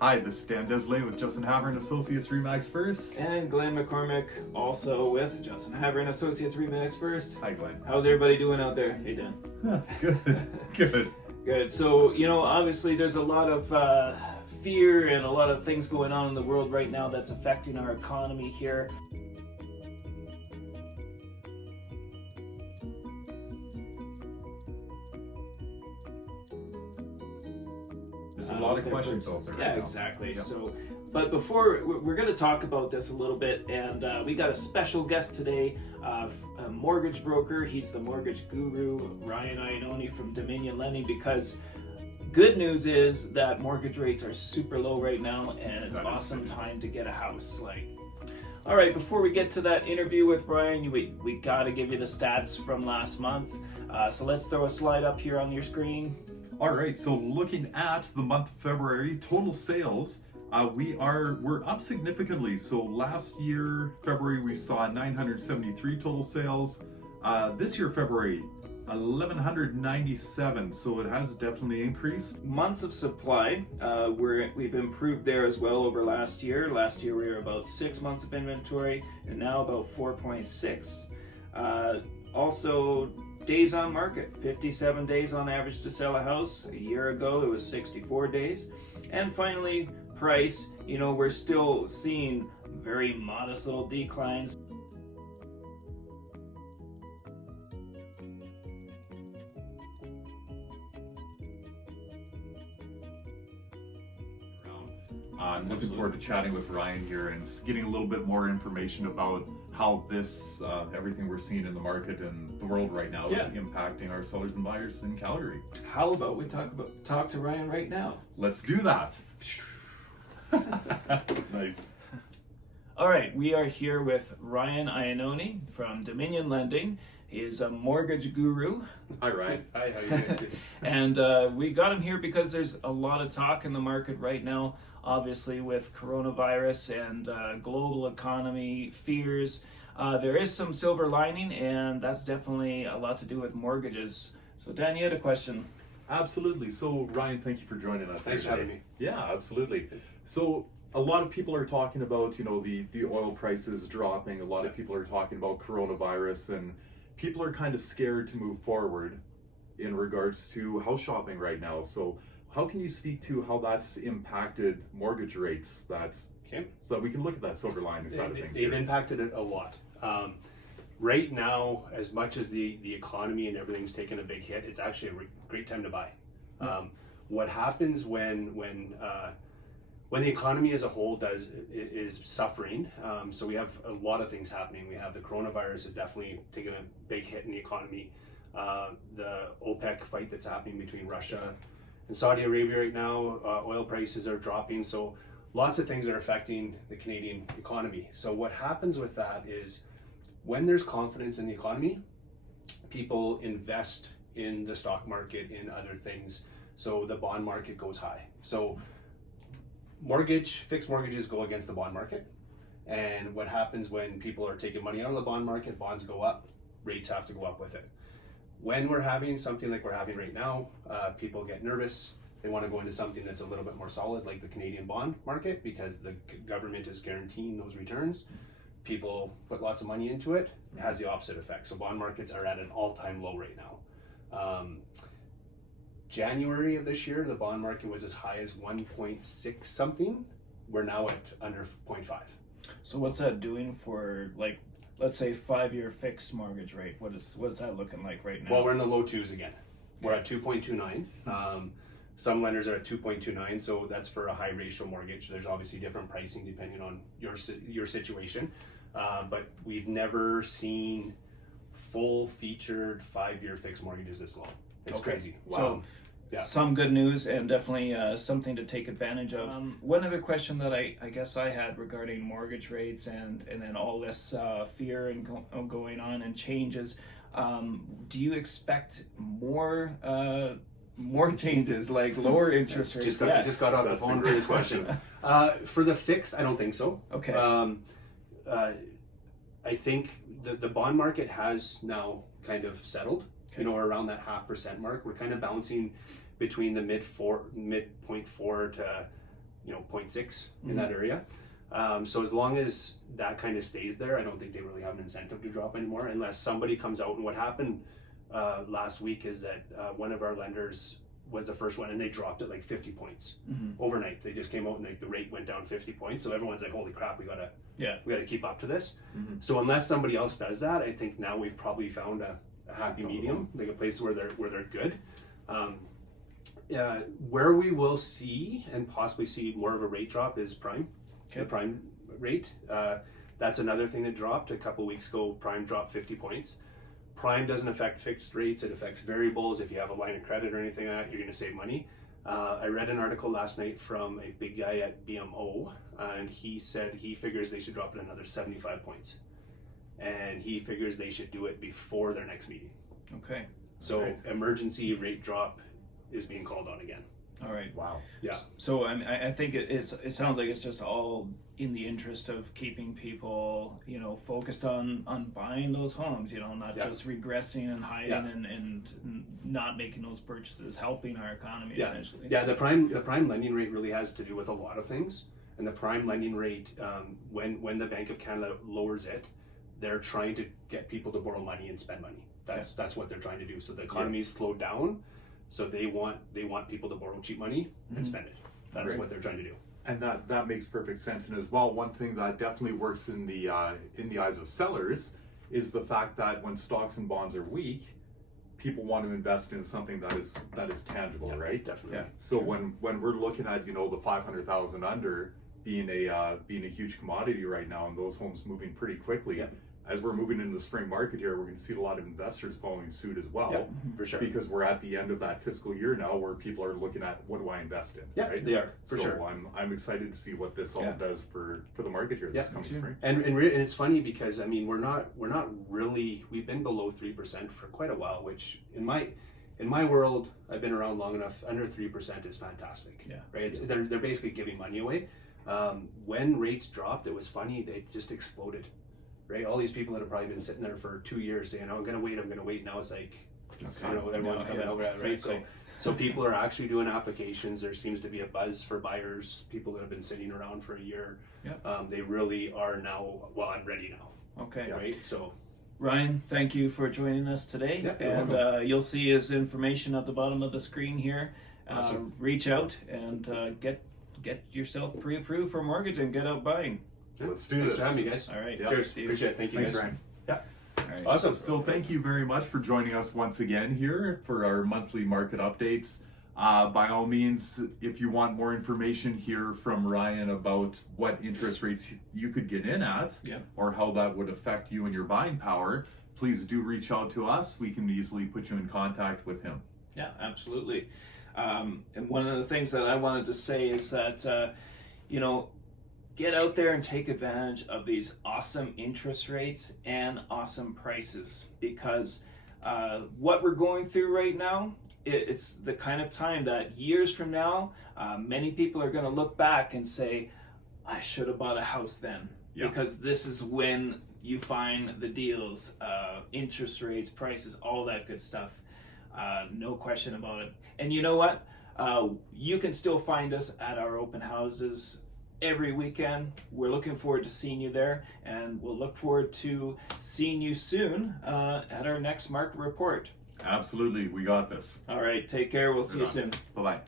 Hi, this is Dan Desley with Justin Haver and Associates Remax First. And Glenn McCormick, also with Justin Haver and Associates Remax First. Hi, Glenn. How's everybody doing out there? Hey, Dan. Good. Good. So, obviously there's a lot of fear and a lot of things going on in the world right now that's affecting our economy here. There's a lot of questions out there. Yeah, right now. exactly. Yep. So, but before we're going to talk about this a little bit, and we got a special guest today, a mortgage broker. He's the mortgage guru, Ryan Iannone from Dominion Lending. Because good news is that mortgage rates are super low right now, and it's awesome time to get a house. All right, before we get to that interview with Ryan, we got to give you the stats from last month. So let's throw a slide up here on your screen. All right, so looking at the month of February, total sales, we're up significantly. So last year, February, we saw 973 total sales. This year, February, 1,197. So it has definitely increased. Months of supply, we've improved there as well over last year. Last year we were about 6 months of inventory, and now about 4.6. Also, days on market, 57 days on average to sell a house. A year ago it was 64 days. And finally, price, we're still seeing very modest little declines. I'm looking forward to chatting with Ryan here and getting a little bit more information about how this, everything we're seeing in the market and the world right now is impacting our sellers and buyers in Calgary. How about we talk to Ryan right now? Let's do that. Nice. All right, we are here with Ryan Iannone from Dominion Lending. He is a mortgage guru. Hi, Ryan. Hi, how you guys doing? And we got him here because there's a lot of talk in the market right now, obviously with coronavirus and global economy fears. There is some silver lining, and that's definitely a lot to do with mortgages. So Dan, you had a question. Absolutely. So Ryan, thank you for joining us. Thanks for having me. Yeah, absolutely. So a lot of people are talking about, the oil prices dropping. A lot of people are talking about coronavirus, and people are kind of scared to move forward in regards to house shopping right now. So how can you speak to how that's impacted mortgage rates? So that we can look at that silver lining side of things. They've impacted it a lot. Right now, as much as the economy and everything's taken a big hit, it's actually a great time to buy. What happens when the economy as a whole is suffering? So we have a lot of things happening. We have the coronavirus is definitely taking a big hit in the economy. The OPEC fight that's happening between Russia and Saudi Arabia right now, oil prices are dropping. So lots of things are affecting the Canadian economy. So what happens with that is when there's confidence in the economy, people invest in the stock market, in other things. So the bond market goes high. So fixed mortgages go against the bond market. And what happens when people are taking money out of the bond market, bonds go up, rates have to go up with it. When we're having something like we're having right now, people get nervous. They want to go into something that's a little bit more solid, like the Canadian bond market, because the government is guaranteeing those returns. People put lots of money into it. It has the opposite effect. So bond markets are at an all-time low right now. January of this year, the bond market was as high as 1.6 something. We're now at under 0.5. So what's that doing for, let's say 5-year fixed mortgage rate? What's that looking like right now? Well, we're in the low twos again. We're at 2.29. Some lenders are at 2.29, so that's for a high ratio mortgage. There's obviously different pricing depending on your situation, but we've never seen full featured 5-year fixed mortgages this low. It's crazy. Wow. So some good news, and definitely something to take advantage of. One other question that I guess I had regarding mortgage rates and then all this fear and going on and changes, do you expect more changes, like lower interest rates? Just got off the phone for this question. For the fixed, I don't think so. Okay. I think the bond market has now kind of settled. Around that 0.5% mark. We're kind of bouncing between the mid 0.4 to 0.6 in that area. So as long as that kind of stays there, I don't think they really have an incentive to drop anymore unless somebody comes out. And what happened last week is that one of our lenders was the first one, and they dropped it like 50 points overnight. They just came out and the rate went down 50 points. So everyone's like, holy crap, we gotta keep up to this. So unless somebody else does that, I think now we've probably found a happy medium, like a place where they're good. Where we will see and possibly see more of a rate drop is prime. The prime rate. That's another thing that dropped a couple weeks ago. Prime dropped 50 points. Prime doesn't affect fixed rates, it affects variables. If you have a line of credit or anything like that, you're going to save money. I read an article last night from a big guy at BMO, and he said he figures they should drop it another 75 points. And he figures they should do it before their next meeting. Okay. So emergency rate drop is being called on again. All right. Wow. Yeah. So I think it sounds like it's just all in the interest of keeping people, focused on buying those homes, not just regressing and hiding and not making those purchases, helping our economy essentially. Yeah, the prime lending rate really has to do with a lot of things. And the prime lending rate, when the Bank of Canada lowers it, they're trying to get people to borrow money and spend money. That's what they're trying to do. So the economy's slowed down. So they want people to borrow cheap money and spend it. That's what they're trying to do. And that makes perfect sense. And as well, one thing that definitely works in the eyes of sellers is the fact that when stocks and bonds are weak, people want to invest in something that is tangible, right? Definitely. Yeah. So when we're looking at the 500,000 under being a huge commodity right now, and those homes moving pretty quickly. As we're moving into the spring market here, we're going to see a lot of investors following suit as well. For sure. Because we're at the end of that fiscal year now, where people are looking at what do I invest in? Yeah, right? they are for so sure. I'm excited to see what this all does for the market here this coming spring. And it's funny because we're not really, we've been below 3% for quite a while, which in my world, I've been around long enough. Under 3% is fantastic. Right. They're basically giving money away. When rates dropped, it was funny. They just exploded. Right, all these people that have probably been sitting there for 2 years saying, "I'm going to wait." Now it's like, everyone's coming out, right? So people are actually doing applications. There seems to be a buzz for buyers. People that have been sitting around for a year, they really are now. Well, I'm ready now. Okay. Right. So, Ryan, thank you for joining us today. And you'll see his information at the bottom of the screen here. Awesome. Reach out and get yourself pre-approved for mortgage and get out buying. Let's do Thanks this. for having me, guys. All right. Cheers. Appreciate it. Thank you, Thanks, guys. Ryan. Yeah. All right. Awesome. So thank you very much for joining us once again here for our monthly market updates. By all means, if you want more information here from Ryan about what interest rates you could get in at or how that would affect you and your buying power, please do reach out to us. We can easily put you in contact with him. Yeah, absolutely. And one of the things that I wanted to say is that, get out there and take advantage of these awesome interest rates and awesome prices, because what we're going through right now, it's the kind of time that years from now, many people are going to look back and say, I should have bought a house then, because this is when you find the deals, interest rates, prices, all that good stuff. No question about it. And you know what? You can still find us at our open houses every weekend. We're looking forward to seeing you there, and we'll look forward to seeing you soon at our next market report. Absolutely, we got this. All right, take care. We'll see you soon. Bye-bye.